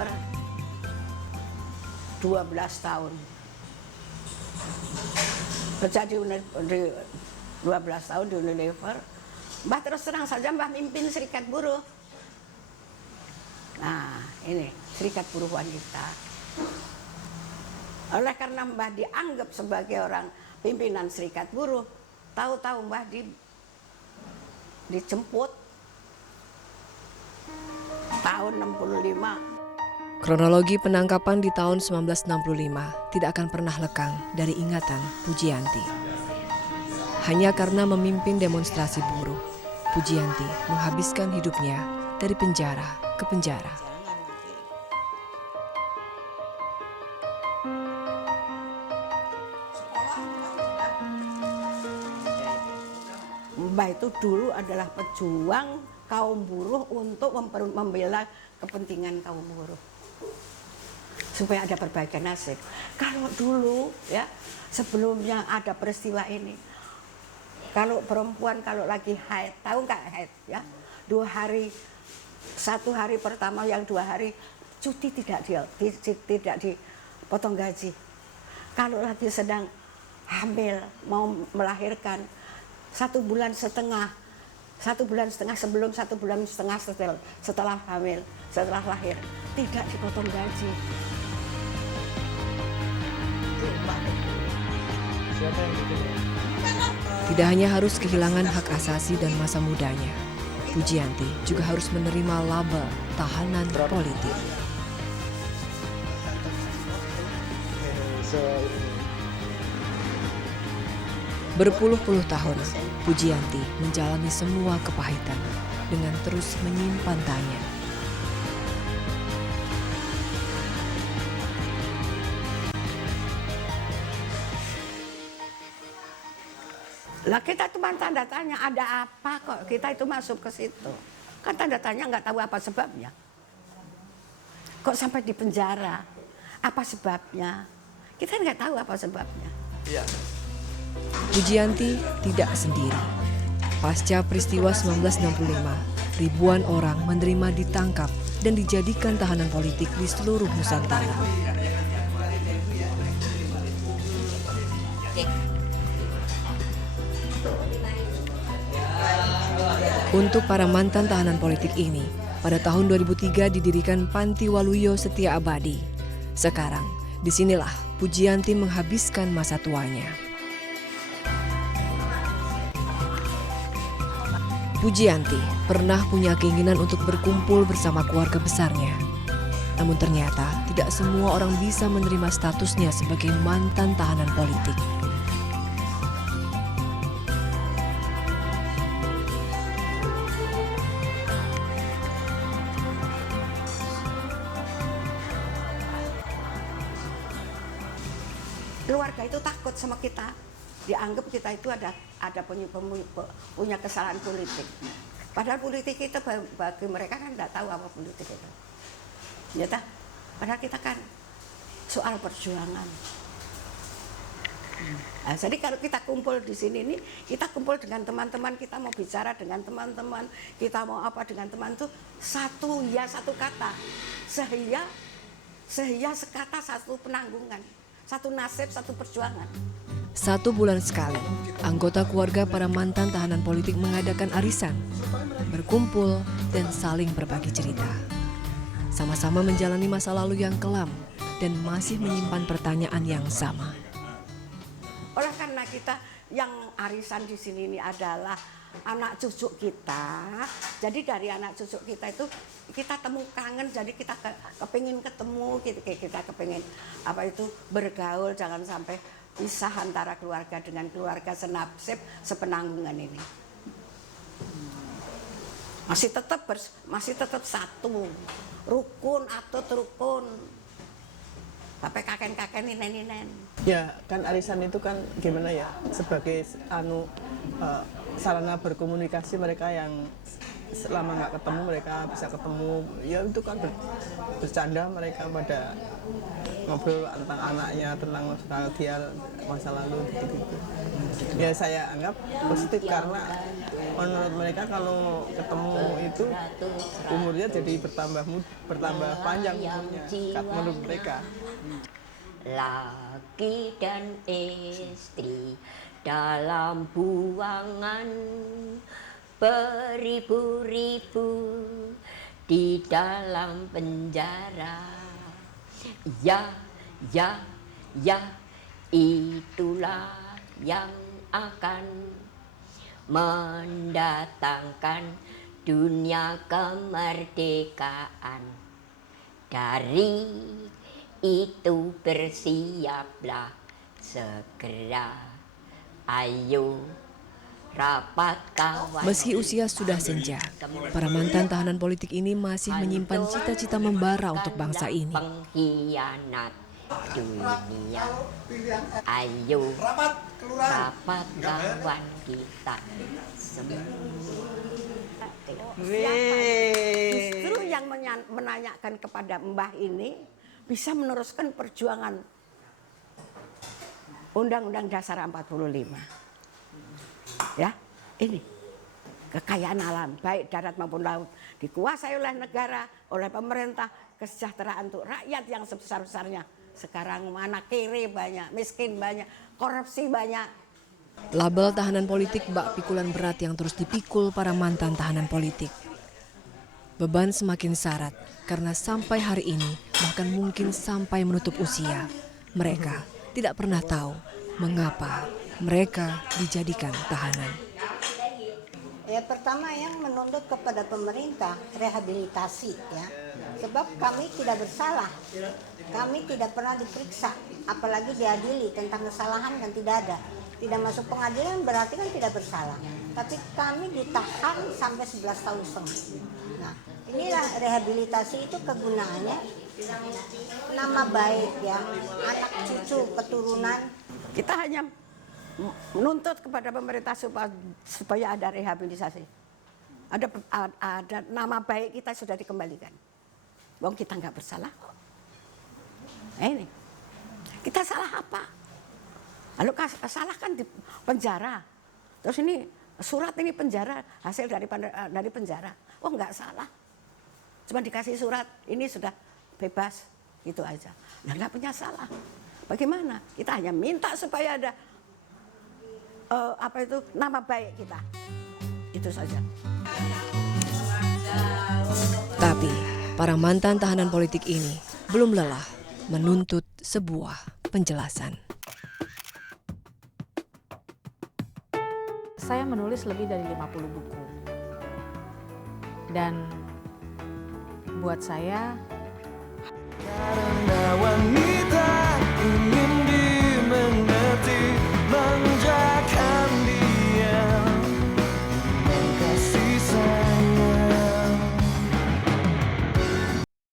Unilever 12 tahun. Kerja di 12 tahun di Unilever. Mbah terus terang saja Mbah mimpin serikat buruh. Nah, ini serikat buruh wanita. Oleh karena Mbah dianggap sebagai orang pimpinan serikat buruh, tahu-tahu Mbah dijemput tahun 65. Kronologi penangkapan di tahun 1965 tidak akan pernah lekang dari ingatan Pujianti. Hanya karena memimpin demonstrasi buruh, Pujianti menghabiskan hidupnya dari penjara ke penjara. Mbah itu dulu adalah pejuang kaum buruh untuk membela kepentingan kaum buruh. Supaya ada perbaikan nasib. Kalau dulu ya, sebelumnya ada peristiwa ini, kalau perempuan kalau lagi haid, tahu nggak haid ya, 2 hari, 1 hari pertama yang 2 hari cuti tidak dipotong gaji. Kalau lagi sedang hamil mau melahirkan 1 bulan setengah sebelum 1 bulan setengah setelah hamil, setelah lahir tidak dipotong gaji. Tidak hanya harus kehilangan hak asasi dan masa mudanya, Pujianti juga harus menerima label tahanan politik. Berpuluh-puluh tahun, Pujianti menjalani semua kepahitan dengan terus menyimpan tanya. Lah kita cuma tanda tanya, ada apa kok kita itu masuk ke situ? Kan tanda tanya, nggak tahu apa sebabnya. Kok sampai di penjara? Apa sebabnya? Kita nggak tahu apa sebabnya. Iya. Pujianti tidak sendiri. Pasca peristiwa 1965, ribuan orang menerima ditangkap dan dijadikan tahanan politik di seluruh Nusantara. Untuk para mantan tahanan politik ini, pada tahun 2003 didirikan Panti Waluyo Setia Abadi. Sekarang, disinilah Pujianti menghabiskan masa tuanya. Pujianti pernah punya keinginan untuk berkumpul bersama keluarga besarnya. Namun ternyata tidak semua orang bisa menerima statusnya sebagai mantan tahanan politik. Keluarga itu takut sama kita, dianggap kita itu ada punya kesalahan politik. Padahal politik itu bagi mereka kan tidak tahu apa politik itu. Ya tak? Padahal kita kan soal perjuangan. Nah, jadi kalau kita kumpul di sini nih, kita kumpul dengan teman-teman, kita mau bicara dengan teman-teman, kita mau apa dengan teman itu satu kata, sehia sekata satu penanggungan. Satu nasib, satu perjuangan. 1 bulan sekali, anggota keluarga para mantan tahanan politik mengadakan arisan, berkumpul, dan saling berbagi cerita. Sama-sama menjalani masa lalu yang kelam dan masih menyimpan pertanyaan yang sama. Oleh karena kita yang arisan di sini ini adalah anak cucu kita, jadi dari anak cucu kita itu kita temu kangen, jadi kita kepingin ketemu, kita kepingin apa itu bergaul, jangan sampai pisah antara keluarga dengan keluarga senasib sepenanggungan ini. Masih tetap satu, rukun atau rukun. Sampai kakek-kakek ninen. Ya kan arisan itu kan gimana ya, sebagai sarana berkomunikasi mereka yang selama nggak ketemu mereka bisa ketemu, ya itu kan bercanda mereka pada ngobrol tentang anaknya, tentang nostalgia masa lalu gitu. Ya saya anggap positif karena menurut mereka kalau ketemu itu umurnya jadi bertambah panjang umurnya menurut mereka. Laki dan istri dalam buangan beribu-ribu di dalam penjara. Ya, ya, ya, itulah yang akan mendatangkan dunia kemerdekaan. Dari itu bersiaplah segera, ayo rapat kawan. Meski usia sudah senja, para mantan tahanan politik ini masih menyimpan cita-cita membara untuk bangsa ini. Pengkhianat dunia, ayo rapat kawan kita semua. Justru yang menanyakan kepada Mbah ini bisa meneruskan perjuangan Undang-Undang Dasar 45. Ya, ini kekayaan alam baik darat maupun laut dikuasai oleh negara, oleh pemerintah, kesejahteraan untuk rakyat yang sebesar-besarnya. Sekarang mana kere banyak, miskin banyak, korupsi banyak. Label tahanan politik bak pikulan berat yang terus dipikul para mantan tahanan politik. Beban semakin syarat karena sampai hari ini, bahkan mungkin sampai menutup usia, mereka tidak pernah tahu mengapa mereka dijadikan tahanan. Ya, pertama yang menuntut kepada pemerintah rehabilitasi ya. Sebab kami tidak bersalah. Kami tidak pernah diperiksa, apalagi diadili tentang kesalahan yang tidak ada. Tidak masuk pengadilan berarti kan tidak bersalah. Tapi kami ditahan sampai 11 tahun setengah. Nah, inilah rehabilitasi itu kegunaannya nama baik ya, anak cucu keturunan. Kita hanya menuntut kepada pemerintah supaya ada rehabilitasi. Ada nama baik kita sudah dikembalikan. Wong kita nggak bersalah. Ini kita salah apa? Lalu salah kan di penjara. Terus ini surat ini penjara, hasil dari penjara. Oh nggak salah. Cuma dikasih surat, ini sudah bebas, gitu aja. Nah nggak punya salah. Bagaimana? Kita hanya minta supaya ada nama baik kita. Itu saja. Tapi para mantan tahanan politik ini belum lelah menuntut sebuah penjelasan. Saya menulis lebih dari 50 buku. Dan buat saya Karena wanita